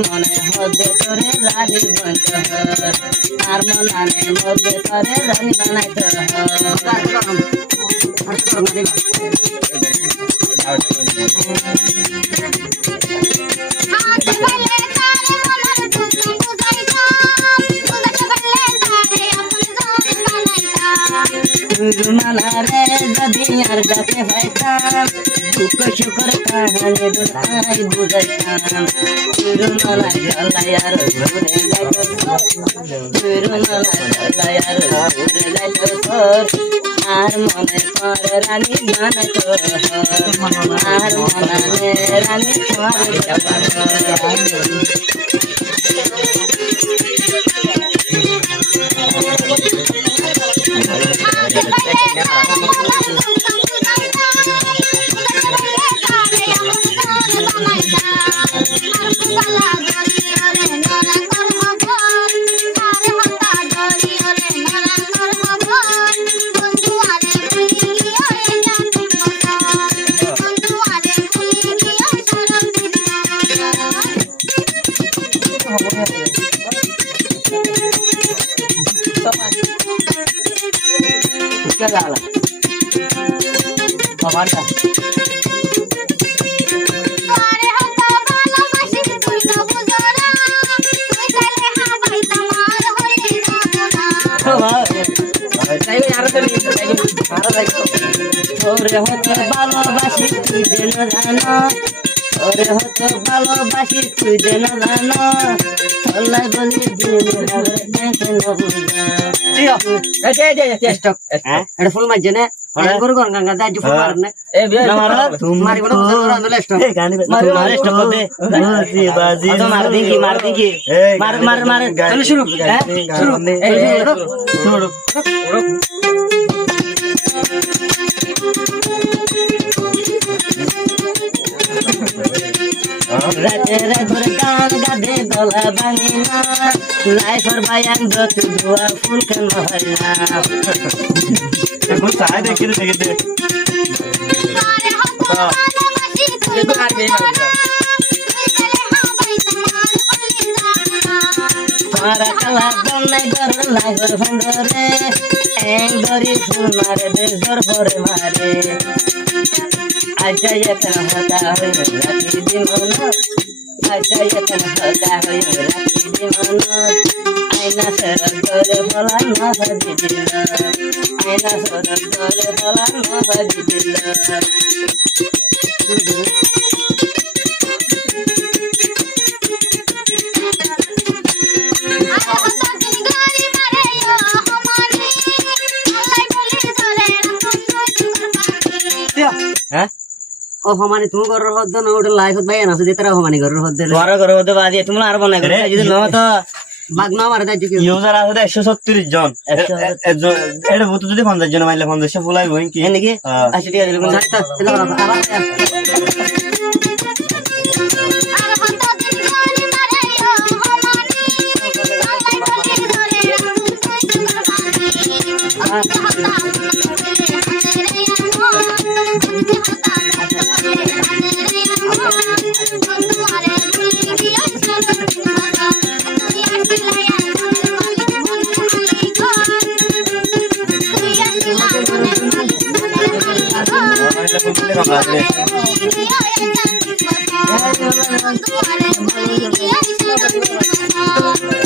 মনে হদে তোরে রানী বন্ত আর মনানে মধ্যে তোরে রানী বানাইত মানারে যদি আর ডাকে পাইতাম দুঃখ সুখর কাহানি দুনাই বুঝাইতাম মালা জ্বালাই আর ঘুরে যাইত মালা জ্বালাই আর ঘুরে যাইত আর মনে পর রানী বানাইত আর মনানে রানী পর ওরে হতো ভালোবাসি তুই যেন জানো ওরে হতো ভালোবাসি তুই যেন জানো ওলাই বলি এটা ফুল মারছে না গরু গরু গঙ্গা দাই ফুল মার না এ তোমার কোনো আন্দোলন স্টপ এ গানি মার স্টপ দে বাজি মার দিকি মার মার মার চলো শুরু শুরু এই শুরু রাতে রাতে গান গাধে গলা ভাঙি না লাইফর বায়ান যত ধোয়া ফুল কেন হয় না এখন চাই দেখে দেখে মারা কালা গন্নাই ধর লাইফর ভন্দরে এং ধরি ফুল মারে দে জোর ভরে মারে আচ্ছা এখন হতা হই রাতি দিমন আচ্ছা এখন হতা হই রাতি দিমন আয়না সরব করে বলান মাথা দিদিল আয়না সরব করে বলান মাথা দিদিল ও হমানি তুমি ঘরের হদ্দ না ওটা লাইফ ভাই না আছে তেরা হমানি ঘরের হদ্দ ঘরের হদ্দ বাদি তুমি আর বনাই করে যদি ন তো বাগনা মারে দাই কি ইউজার আছে 136 জন এটা বুত যদি 50 জন মাইলে 50 ফুলাই হই কি নাকি 80 টাকা দিলে কোন